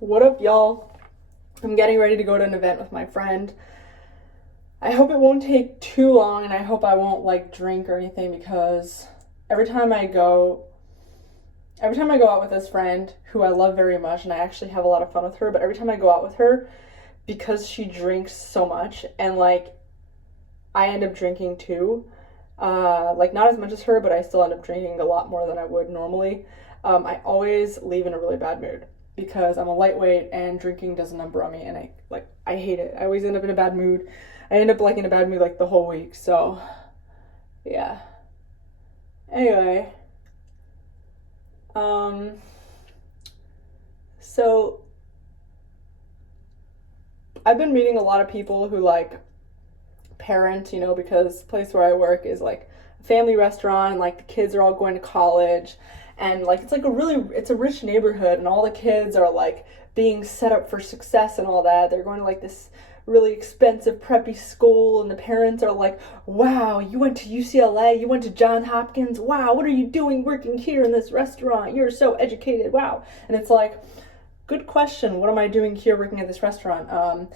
What up, y'all? I'm getting ready to go to an event with my friend. I hope it won't take too long, and I hope I won't drink or anything, because every time I go out with this friend who I love very much, and I actually have a lot of fun with her, but every time I go out with her, because she drinks so much and I end up drinking too, not as much as her, but I still end up drinking a lot more than I would normally. I always leave in a really bad mood because I'm a lightweight and drinking does a number on me, and I hate it. I always end up in a bad mood. I end up in a bad mood the whole week. So yeah. Anyway, um, so I've been meeting a lot of people who parent, because the place where I work is a family restaurant, and the kids are all going to college, and it's a rich neighborhood, and all the kids are being set up for success and all that. They're going to this really expensive preppy school, and the parents are wow, you went to UCLA, you went to Johns Hopkins, wow, what are you doing working here in this restaurant? You're so educated, wow. And it's good question, what am I doing here working at this restaurant?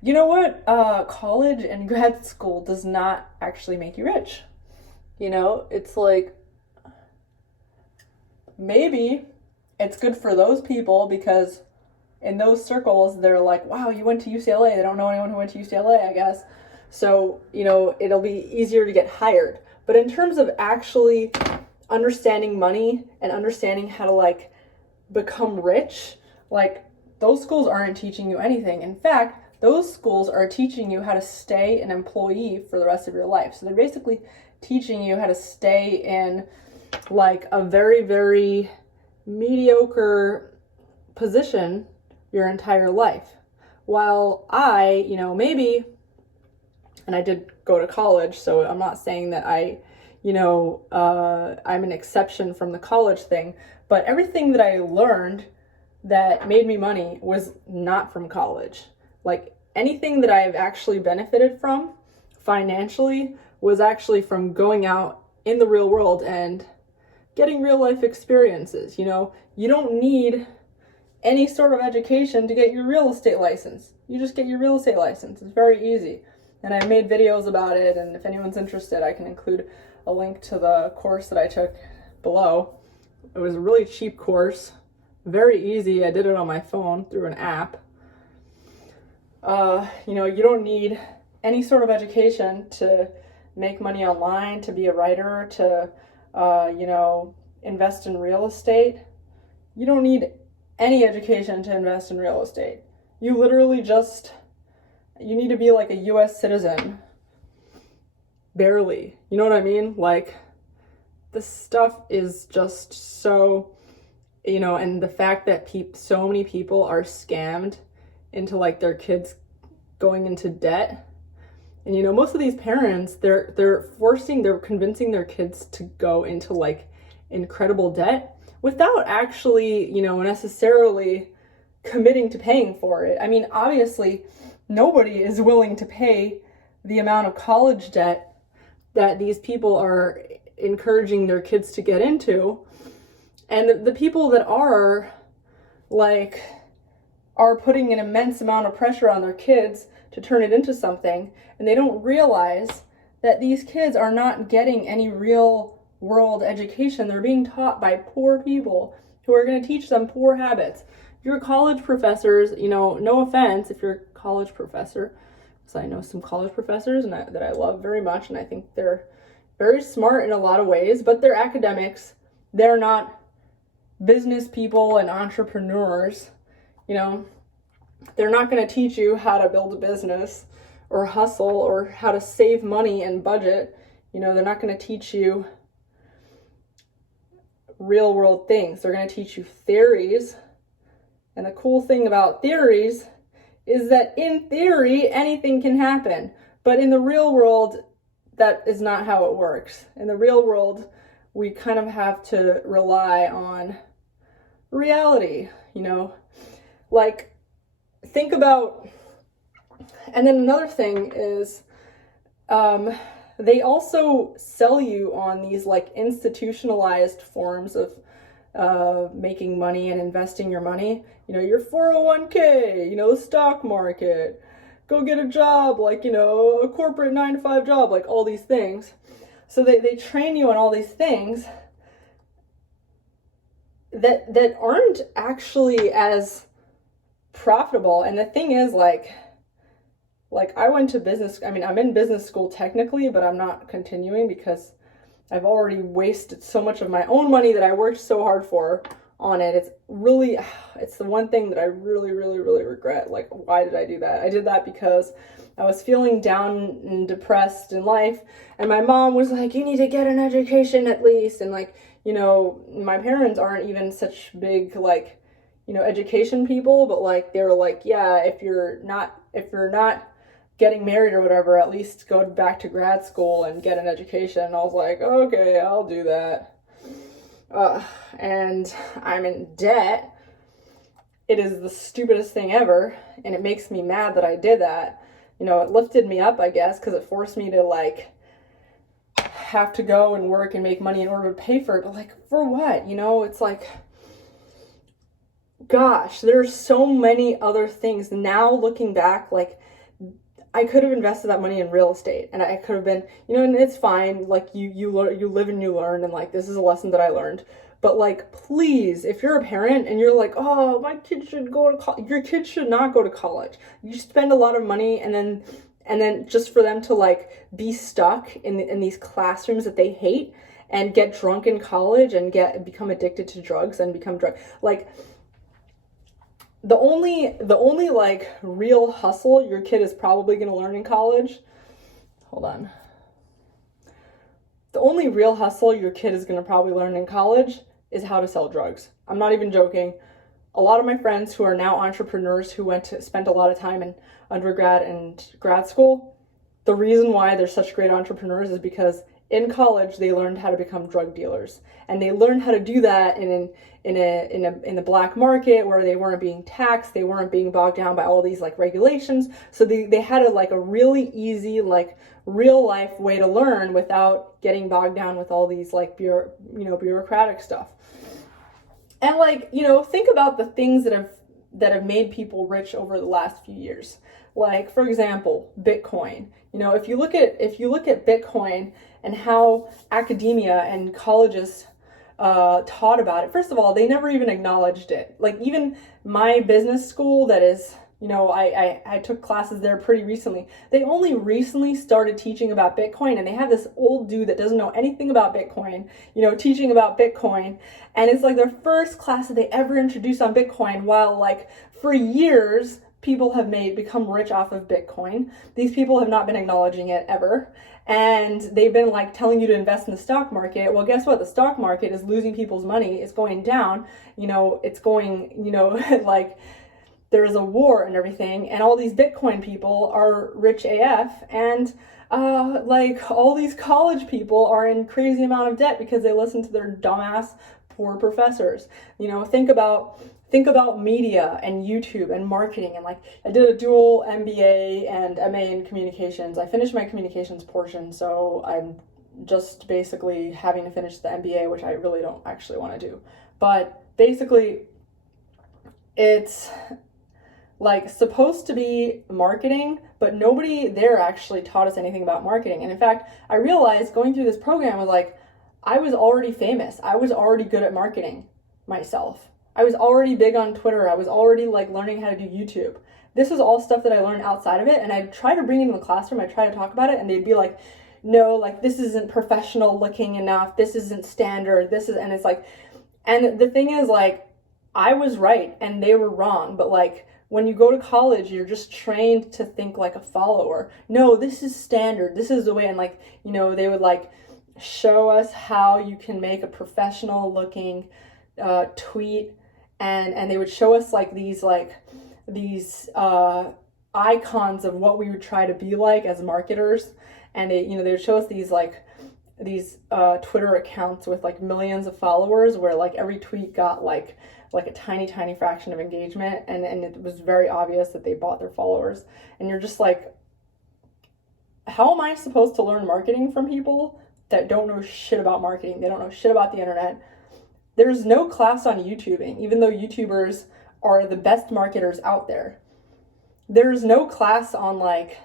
You know what? College and grad school does not actually make you rich. It's maybe it's good for those people because in those circles, they're wow, you went to UCLA. They don't know anyone who went to UCLA, I guess. So, it'll be easier to get hired. But in terms of actually understanding money and understanding how to become rich, those schools aren't teaching you anything. In fact, those schools are teaching you how to stay an employee for the rest of your life. So they're basically teaching you how to stay in a very, very mediocre position your entire life. While I, maybe, and I did go to college, so I'm not saying that I'm an exception from the college thing, but everything that I learned that made me money was not from college. Anything that I've actually benefited from financially was actually from going out in the real world and getting real life experiences. You don't need any sort of education to get your real estate license. You just get your real estate license. It's very easy. And I've made videos about it, and if anyone's interested, I can include a link to the course that I took below. It was a really cheap course, very easy. I did it on my phone through an app. You don't need any sort of education to make money online, to be a writer, to, invest in real estate. You don't need any education to invest in real estate. You literally you need to be a US citizen. Barely. You know what I mean? This stuff is just so, and the fact that so many people are scammed into their kids going into debt. And most of these parents, they're convincing their kids to go into incredible debt without actually, necessarily committing to paying for it. I mean, obviously, nobody is willing to pay the amount of college debt that these people are encouraging their kids to get into. And the people that are putting an immense amount of pressure on their kids to turn it into something, and they don't realize that these kids are not getting any real world education. They're being taught by poor people who are going to teach them poor habits. Your college professors, no offense if you're a college professor, because I know some college professors that I love very much, and I think they're very smart in a lot of ways, but they're academics. They're not business people and entrepreneurs. They're not going to teach you how to build a business or hustle or how to save money and budget. They're not going to teach you real world things. They're going to teach you theories. And the cool thing about theories is that in theory, anything can happen. But in the real world, that is not how it works. In the real world, we kind of have to rely on reality, think about, and then another thing is, they also sell you on these institutionalized forms of making money and investing your money. Your 401k, the stock market, go get a job, like, a corporate 9-to-5 job, like all these things. So they train you on all these things that aren't actually as profitable. And the thing is, like I went to business, I'm in business school technically, but I'm not continuing because I've already wasted so much of my own money that I worked so hard for on it. It's the one thing that I really, really, really regret. Like, why did I do that? I did that because I was feeling down and depressed in life, and my mom was like, you need to get an education at least. And like, my parents aren't even such big, like, education people, but like, they were like, yeah, if you're not getting married or whatever, at least go back to grad school and get an education. And I was like, okay, I'll do that. And I'm in debt. It is the stupidest thing ever, and it makes me mad that I did that. It lifted me up, I guess, because it forced me to like have to go and work and make money in order to pay for it. But like, for what? It's like, gosh, there's so many other things now looking back. Like, I could have invested that money in real estate, and I could have been, and it's fine. Like, you live and you learn, and like, this is a lesson that I learned. But like, please, if you're a parent and you're like, oh, my kid should go to college, your kid should not go to college. You spend a lot of money, and then just for them to like be stuck in these classrooms that they hate and get drunk in college and become addicted to drugs and become like. The only like real hustle your kid is probably going to learn in college. Hold on. The only real hustle your kid is going to probably learn in college is how to sell drugs. I'm not even joking. A lot of my friends who are now entrepreneurs who spent a lot of time in undergrad and grad school, the reason why they're such great entrepreneurs is because in college they learned how to become drug dealers, and they learned how to do that in the black market where they weren't being taxed, they weren't being bogged down by all these like regulations. So they had a really easy, like, real life way to learn without getting bogged down with all these like bureaucratic stuff. And like, think about the things that have made people rich over the last few years. Like, for example, Bitcoin. If you look at Bitcoin and how academia and colleges taught about it, first of all, they never even acknowledged it. Like, even my business school that is, I took classes there pretty recently. They only recently started teaching about Bitcoin, and they have this old dude that doesn't know anything about Bitcoin, teaching about Bitcoin. And it's like their first class that they ever introduced on Bitcoin, while like for years, people have become rich off of Bitcoin. These people have not been acknowledging it ever. And they've been like telling you to invest in the stock market. Well, guess what? The stock market is losing people's money. It's going down. It's going, like, there's a war and everything. And all these Bitcoin people are rich AF. And like, all these college people are in crazy amount of debt because they listen to their dumbass poor professors. Think about media and YouTube and marketing. And like, I did a dual MBA and MA in communications. I finished my communications portion, so I'm just basically having to finish the MBA, which I really don't actually want to do. But basically, it's like supposed to be marketing, but nobody there actually taught us anything about marketing. And in fact, I realized going through this program was like, I was already famous. I was already good at marketing myself. I was already big on Twitter. I was already like learning how to do YouTube. This was all stuff that I learned outside of it, and I try to bring it in the classroom. I try to talk about it, and they'd be like, no, like, this isn't professional looking enough. This isn't standard. And it's like, and the thing is, like, I was right and they were wrong, but like, when you go to college, you're just trained to think like a follower. No, this is standard. This is the way. And like, they would like show us how you can make a professional looking tweet. And they would show us like these icons of what we would try to be like as marketers. And they would show us these Twitter accounts with like millions of followers, where like every tweet got like a tiny fraction of engagement, and it was very obvious that they bought their followers. And you're just like, how am I supposed to learn marketing from people that don't know shit about marketing? They don't know shit about the internet. There's no class on YouTubing, even though YouTubers are the best marketers out there. There's no class on like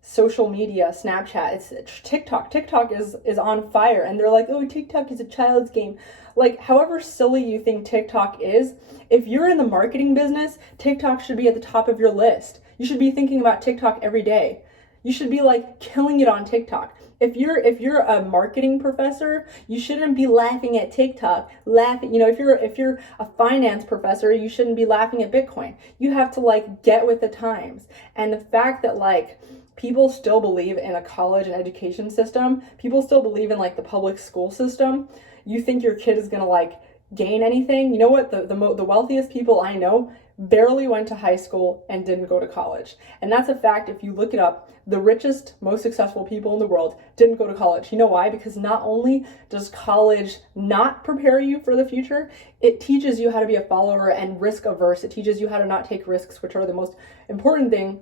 social media, Snapchat, it's TikTok. TikTok is on fire, and they're like, oh, TikTok is a child's game. Like, however silly you think TikTok is, if you're in the marketing business, TikTok should be at the top of your list. You should be thinking about TikTok every day. You should be like killing it on TikTok. If you're a marketing professor, you shouldn't be laughing at TikTok. If you're a finance professor, you shouldn't be laughing at Bitcoin. You have to like get with the times. And the fact that like people still believe in a college and education system, people still believe in like the public school system, you think your kid is gonna like gain anything? You know what? The wealthiest people I know barely went to high school and didn't go to college. And that's a fact. If you look it up, the richest, most successful people in the world didn't go to college. You know why? Because not only does college not prepare you for the future, it teaches you how to be a follower and risk averse. It teaches you how to not take risks, which are the most important thing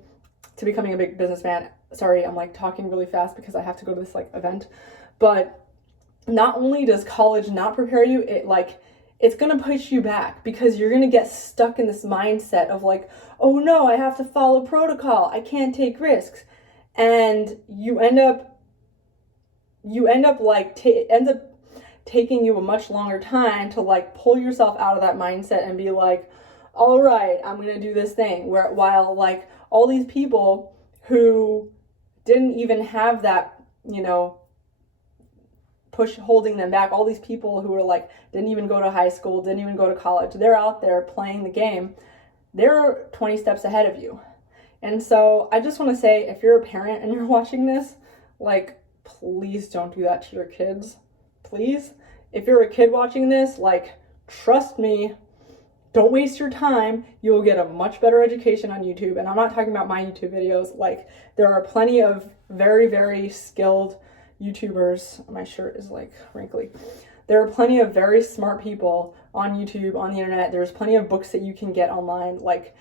to becoming a big businessman. Sorry, I'm like talking really fast because I have to go to this like event. But not only does college not prepare you, it's going to push you back, because you're going to get stuck in this mindset of like, oh no, I have to follow protocol, I can't take risks. And you end up taking you a much longer time to like pull yourself out of that mindset and be like, all right, I'm going to do this thing. While like all these people who didn't even have that, push holding them back, all these people who were like, didn't even go to high school, didn't even go to college, they're out there playing the game. They're 20 steps ahead of you. And so I just want to say, if you're a parent and you're watching this, like, please don't do that to your kids. Please. If you're a kid watching this, like, trust me, don't waste your time. You'll get a much better education on YouTube. And I'm not talking about my YouTube videos. Like, there are plenty of very, very skilled YouTubers. My shirt is like wrinkly. There are plenty of very smart people on YouTube, on the internet. There's plenty of books that you can get online. Like,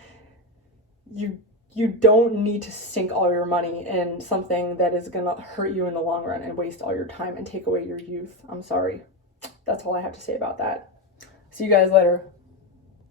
you don't need to sink all your money in something that is gonna hurt you in the long run and waste all your time and take away your youth. I'm sorry. That's all I have to say about that. See you guys later.